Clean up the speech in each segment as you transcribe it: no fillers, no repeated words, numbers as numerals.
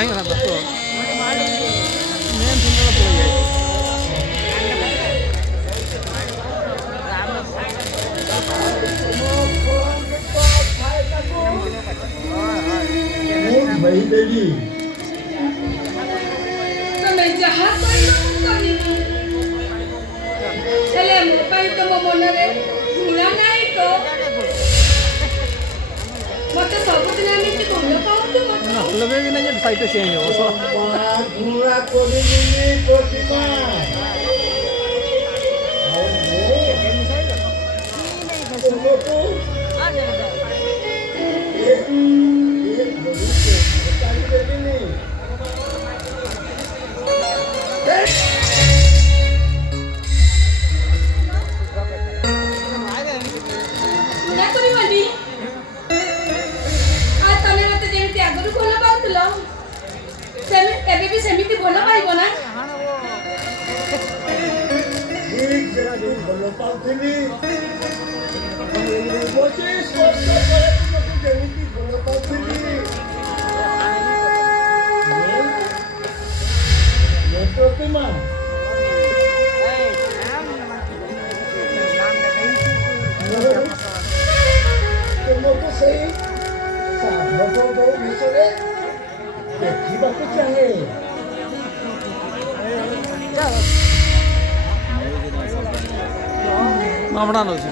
କାହିଁ କଥା ତ ମେନ୍ ସୁନ୍ଦର ପଳେଇ ଯାଏ भाई देवी ତମେ ଯାହା କହିଲ ମୁଁ କରିବି ହେଲେ ମୋ ପାଇଁ ତମ ମନରେ ଘୃଣା ନାହିଁ ତ ମତେ ସବୁଦିନ ଏମିତି ଭଲ ପାଉଥିବ ଲଗେଇ ବି ନାହିଁ ସାଇଟ୍ ଚେଞ୍ଜ ହେବ घूरा कोडिनी कोटिमा ଘୃଣା କରିବନି ଆଉ ତମେ ମତେ ଯେମିତି ଆଗରୁ ଭଲ ପାଉଥିଲ ଏବେ ବି ସେମିତି ଭଲ ପାଇବ ନା ଭଲ ପାଉଥିଲି 25 ବର୍ଷ ପରେ ତୁମକୁ ଯେମିତି ଭଲ ପାଉଥିଲି ପ୍ରତିମା ତୁମକୁ ସେଇ ସାଧକ ବିଷୟରେ ଦେଖିବାକୁ ଚାହେଁ ମାମଡ଼ା ନଉଛି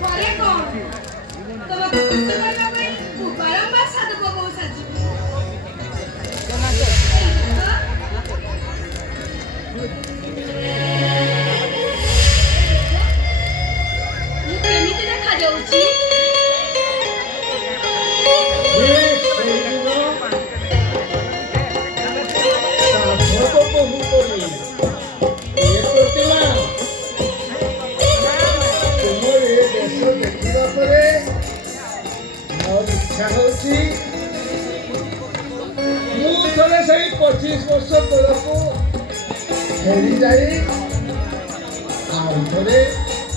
ଘରେ କଣ ତମକୁ ଖୁସି କରିବା ପାଇଁ ମୁଁ ବାରମ୍ବାର ସାଧୁ ବୋଉ ସାଜିବି ମୁଁ କେମିତି ଦେଖାଯାଉଛି ଇଚ୍ଛା ହେଉଛି ମୁଁ ଥରେ ସେଇ 25 ବର୍ଷ ତଳକୁ ଫେରି ଯାଇ ଆଉ ଥରେ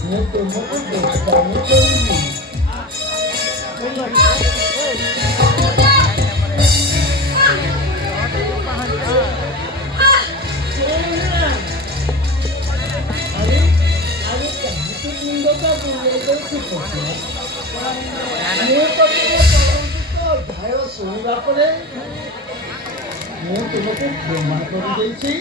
ମୁଁ ତୁମକୁ ଦେଖାଣି କରିବି ଅଧ୍ୟାୟ ଶୁଣିବା ପରେ ମୁଁ ତୁମକୁ କ୍ଷମା କରିଦେଇଛି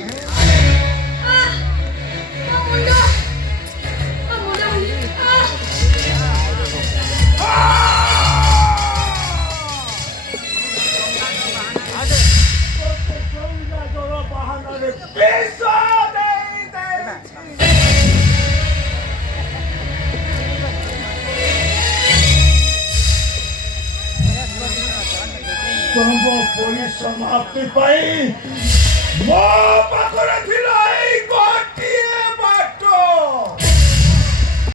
ତମ ପରିସମାପ୍ତି ପାଇଁ ମୋ ପାଖରେ ଥିଲା